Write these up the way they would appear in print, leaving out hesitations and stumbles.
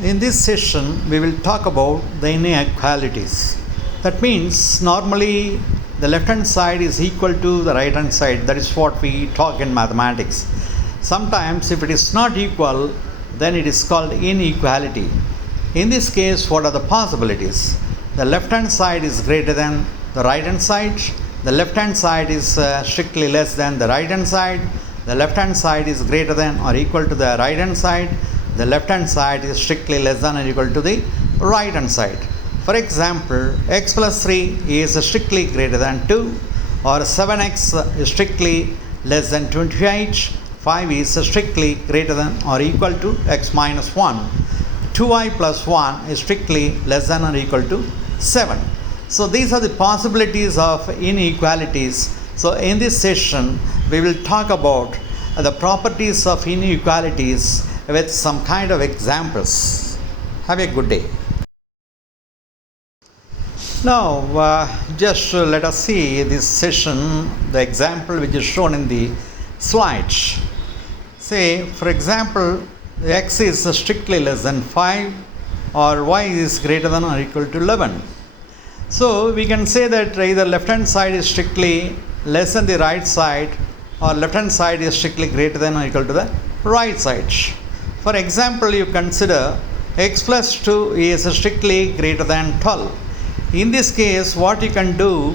In this session, we will talk about the inequalities. That means normally the left hand side is equal to the right hand side. That is what we talk in mathematics. Sometimes if it is not equal, then it is called inequality. In this case, what are the possibilities? The left hand side is greater than the right hand side. The left hand side is strictly less than the right hand side. The left hand side is greater than or equal to the right hand side. The left hand side is strictly less than or equal to the right hand side. For example, x plus 3 is strictly greater than 2, or 7x is strictly less than 28, 5 is strictly greater than or equal to x minus 1, 2y plus 1 is strictly less than or equal to 7. So these are the possibilities of inequalities. So in this session, we will talk about the properties of inequalities with some kind of examples. Have a good day. Now, just let us see this session, the example which is shown in the slides. Say, for example, x is strictly less than 5 or y is greater than or equal to 11. So, we can say that either left hand side is strictly less than the right side, or left hand side is strictly greater than or equal to the right side. For example, you consider x plus 2 is strictly greater than 12. In this case, what you can do,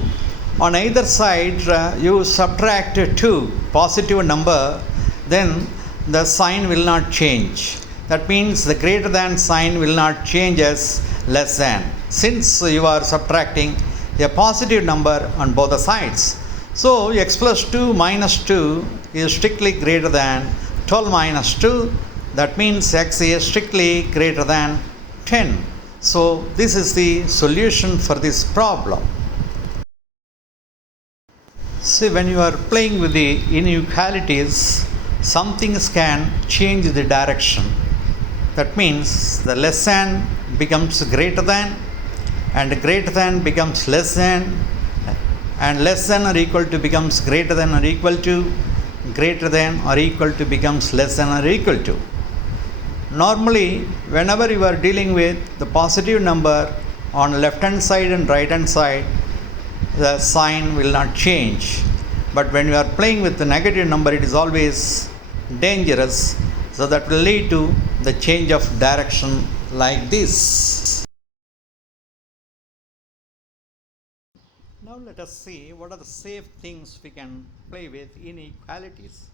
on either side you subtract 2 positive number, then the sign will not change. That means the greater than sign will not change as less than, since you are subtracting a positive number on both the sides. So x plus 2 minus 2 is strictly greater than 12 minus 2. That means x is strictly greater than 10. So this is the solution for this problem. See, when you are playing with the inequalities, some things can change the direction. That means the less than becomes greater than, and greater than becomes less than, and less than or equal to becomes greater than or equal to, greater than or equal to becomes less than or equal to. Normally, whenever you are dealing with the positive number on left hand side and right hand side, the sign will not change. But when you are playing with the negative number, it is always dangerous. So that will lead to the change of direction like this. Now let us see what are the safe things we can play with inequalities.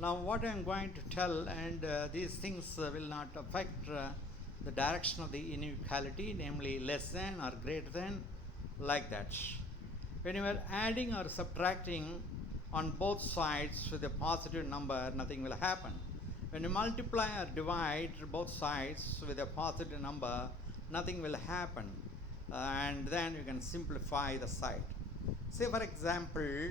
Now what I am going to tell, and these things will not affect the direction of the inequality, namely less than or greater than, like that. When you are adding or subtracting on both sides with a positive number, nothing will happen. When you multiply or divide both sides with a positive number, nothing will happen. And then you can simplify the side. Say for example,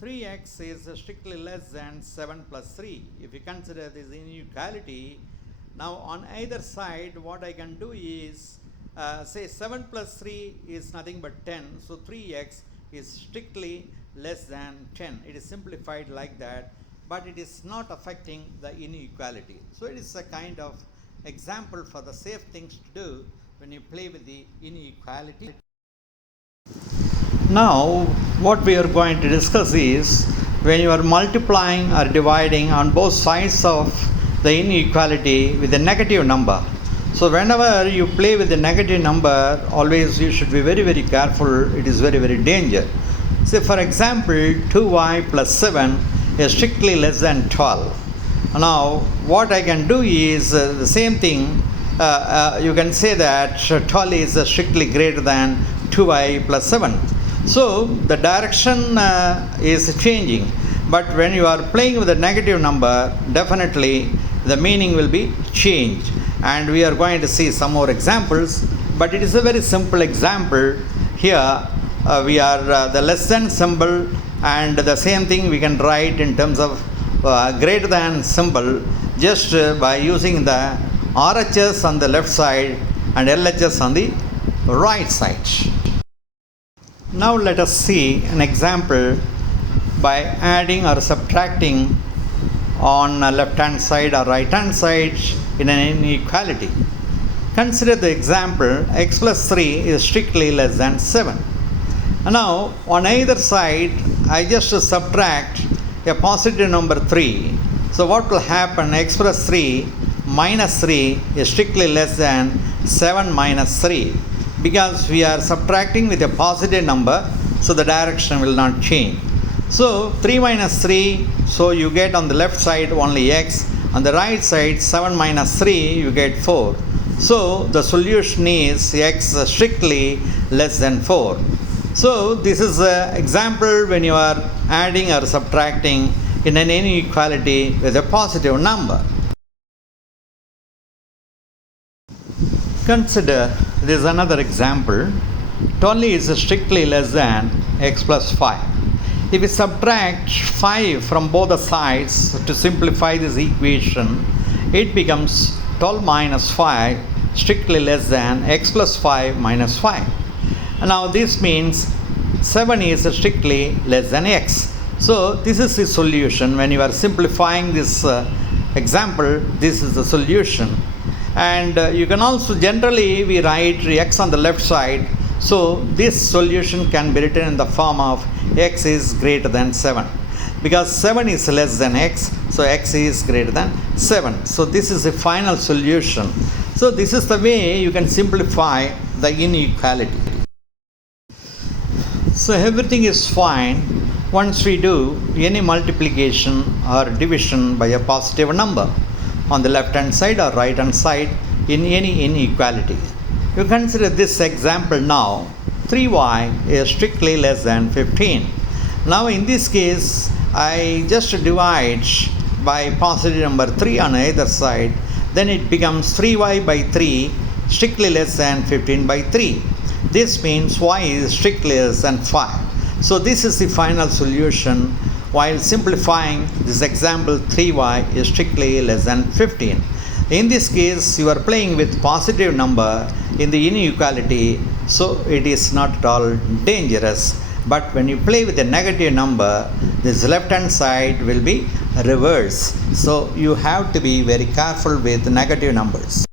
3x is strictly less than 7 plus 3. If you consider this inequality, now on either side what I can do is, say 7 plus 3 is nothing but 10. So 3x is strictly less than 10. It is simplified like that, but it is not affecting the inequality. So it is a kind of example for the safe things to do when you play with the inequality. Now, what we are going to discuss is, when you are multiplying or dividing on both sides of the inequality with a negative number. So whenever you play with a negative number, always you should be very, very careful. It is very, very dangerous. Say for example, 2y plus 7 is strictly less than 12. Now, what I can do is the same thing. You can say that 12 is strictly greater than 2y plus 7. So the direction is changing, but when you are playing with a negative number, definitely the meaning will be changed. And we are going to see some more examples, but it is a very simple example. Here we are the less than symbol, and the same thing we can write in terms of greater than symbol, just by using the RHS on the left side and LHS on the right side. Now let us see an example by adding or subtracting on left hand side or right hand side in an inequality. Consider the example x plus 3 is strictly less than 7. Now on either side I just subtract a positive number 3. So what will happen? X plus 3 minus 3 is strictly less than 7 minus 3, because we are subtracting with a positive number, so the direction will not change. So 3 minus 3, so you get on the left side only x, on the right side 7 minus 3 you get 4. So the solution is x strictly less than 4. So this is an example when you are adding or subtracting in an inequality with a positive number. Consider this is another example. 12 is strictly less than x plus 5. If we subtract 5 from both the sides to simplify this equation, it becomes 12 minus 5 strictly less than x plus 5 minus 5. Now this means 7 is strictly less than x. So this is the solution. When you are simplifying this example, this is the solution. And you can also generally we write x on the left side. So this solution can be written in the form of x is greater than 7, because 7 is less than x, so x is greater than 7. So this is the final solution. So this is the way you can simplify the inequality. So everything is fine once we do any multiplication or division by a positive number on the left hand side or right hand side in any inequality. You consider this example now. 3y is strictly less than 15. Now in this case I just divide by positive number 3 on either side, then it becomes 3y by 3 strictly less than 15 by 3. This means y is strictly less than 5. So this is the final solution. While simplifying this example, 3y is strictly less than 15. In this case, you are playing with positive number in the inequality, so it is not at all dangerous. But when you play with a negative number, this left hand side will be reverse. So you have to be very careful with negative numbers.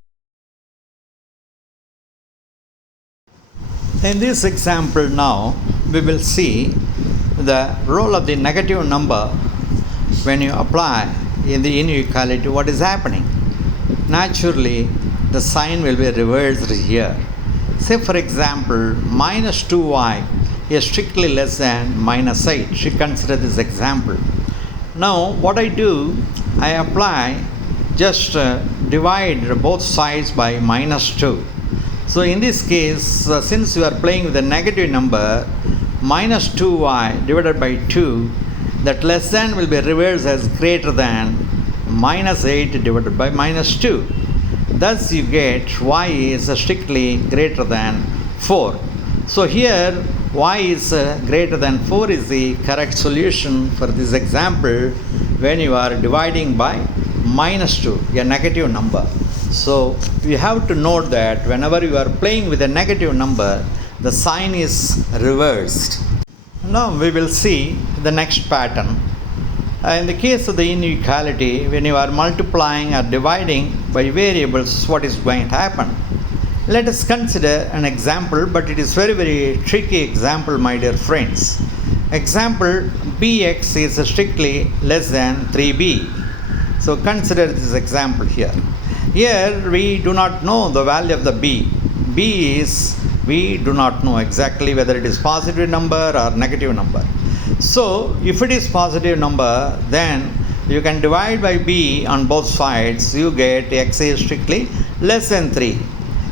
In this example now, we will see the role of the negative number when you apply in the inequality. What is happening? Naturally, the sign will be reversed here. Say for example, minus 2y is strictly less than minus 8. You consider this example. Now what I do, I apply just divide both sides by minus 2. So in this case, since you are playing with a negative number, minus 2y divided by 2, that less than will be reversed as greater than minus 8 divided by minus 2. Thus you get y is strictly greater than 4. So here y is greater than 4 is the correct solution for this example when you are dividing by minus 2, a negative number. So you have to note that whenever you are playing with a negative number, the sign is reversed. Now we will see the next pattern. In the case of the inequality, when you are multiplying or dividing by variables, what is going to happen? Let us consider an example, but it is very tricky example, my dear friends. Example, bx is strictly less than 3b. So consider this example here. Here we do not know the value of the b. B is, we do not know exactly whether it is positive number or negative number. So if it is positive number, then you can divide by b on both sides. You get x is strictly less than 3.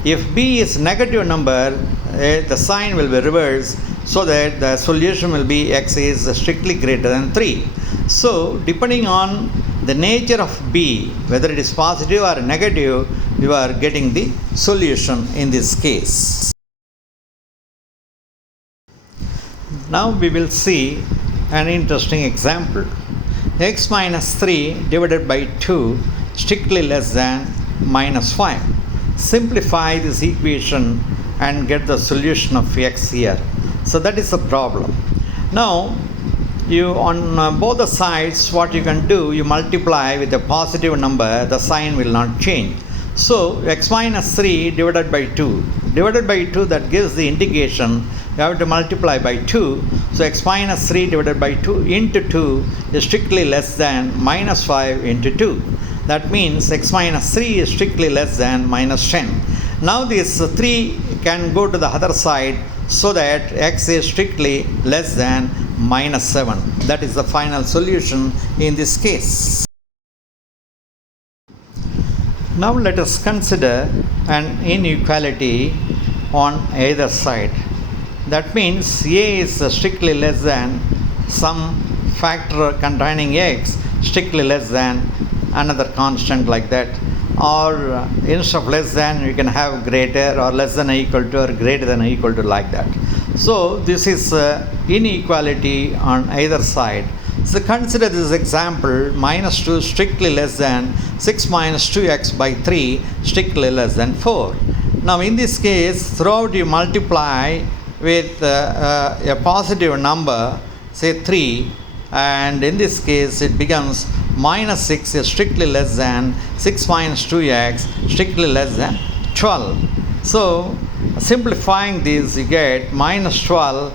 If b is negative number, the sign will be reversed, so that the solution will be x is strictly greater than 3. So depending on the nature of b, whether it is positive or negative, you are getting the solution in this case. Now we will see an interesting example. X minus 3 divided by 2 strictly less than minus 5. Simplify this equation and get the solution of x here. So that is the problem. Now you on both the sides, what you can do, you multiply with a positive number, the sign will not change. So x minus 3 divided by 2. Divided by 2, that gives the indication you have to multiply by 2. So x minus 3 divided by 2 into 2 is strictly less than minus 5 into 2. That means x minus 3 is strictly less than minus 10. Now this 3 can go to the other side so that x is strictly less than minus 7. That is the final solution in this case. Now let us consider an inequality on either side. That means a is strictly less than some factor containing x strictly less than another constant like that, or instead of less than you can have greater or less than or equal to or greater than or equal to like that. So this is inequality on either side. So consider this example, minus 2 strictly less than 6 minus 2x by 3 strictly less than 4. Now in this case, throughout you multiply with a positive number, say 3, and in this case it becomes minus 6 is strictly less than 6 minus 2x strictly less than 12. So simplifying this, you get minus 12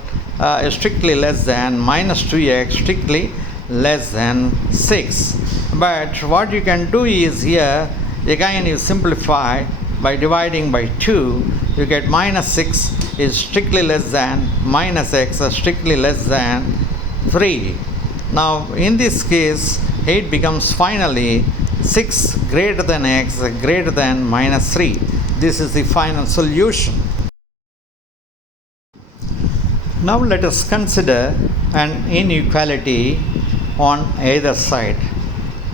is strictly less than minus 2x strictly less than 6. But what you can do is here, again you simplify by dividing by 2, you get minus 6 is strictly less than minus x strictly less than 3. Now in this case, it becomes finally 6 greater than x greater than minus 3. This is the final solution. Now let us consider an inequality on either side.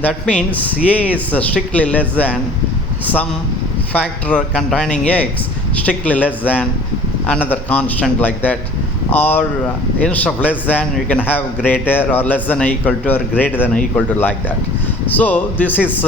That means a is strictly less than some factor containing x strictly less than another constant like that, or instead of less than you can have greater or less than or equal to or greater than or equal to like that. So this is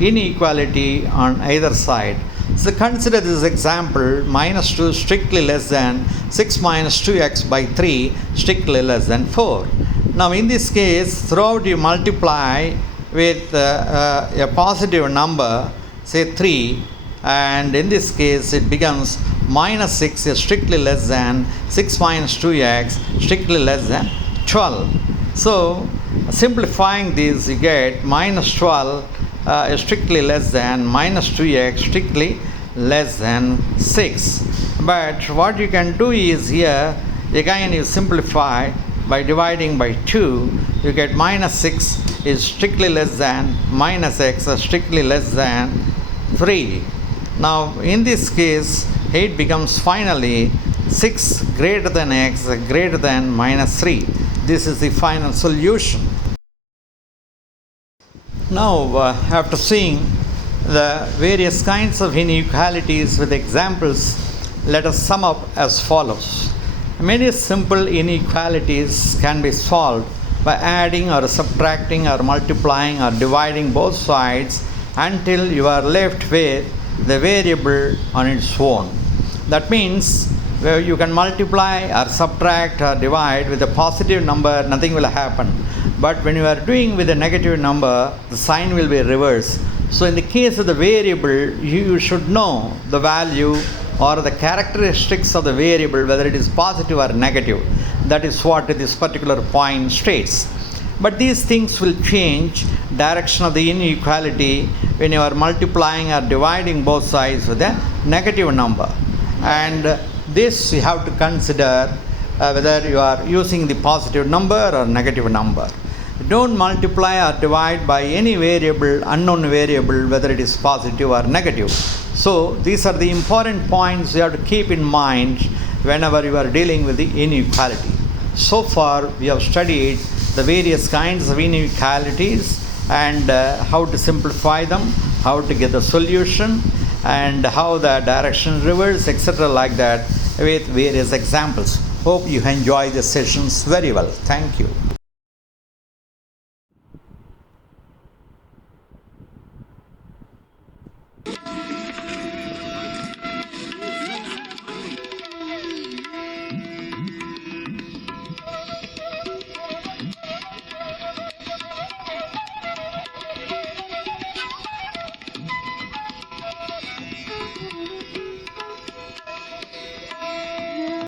inequality on either side. So consider this example, minus 2 strictly less than 6 minus 2x by 3 strictly less than 4. Now in this case, throughout you multiply with a positive number, say 3, and in this case it becomes minus 6 is strictly less than 6 minus 2x strictly less than 12. So simplifying this, you get minus 12 is strictly less than minus 2x strictly less than 6. But what you can do is here, again you simplify by dividing by 2, you get minus 6 is strictly less than minus x strictly less than 3. Now in this case, it becomes finally 6 greater than x greater than minus 3. This is the final solution. Now after seeing the various kinds of inequalities with examples, let us sum up as follows. Many simple inequalities can be solved by adding or subtracting or multiplying or dividing both sides until you are left with the variable on its own. That means where you can multiply or subtract or divide with a positive number, nothing will happen. But when you are doing with a negative number, the sign will be reversed. So in the case of the variable, you should know the value or the characteristics of the variable, whether it is positive or negative. That is what this particular point states. But these things will change direction of the inequality when you are multiplying or dividing both sides with a negative number. And this you have to consider whether you are using the positive number or negative number. Don't multiply or divide by any variable, unknown variable, whether it is positive or negative. So these are the important points you have to keep in mind whenever you are dealing with the inequality. So far we have studied the various kinds of inequalities and how to simplify them, how to get the solution, and how the direction reverse, etc. like that, with various examples. Hope you enjoy the sessions very well. Thank you.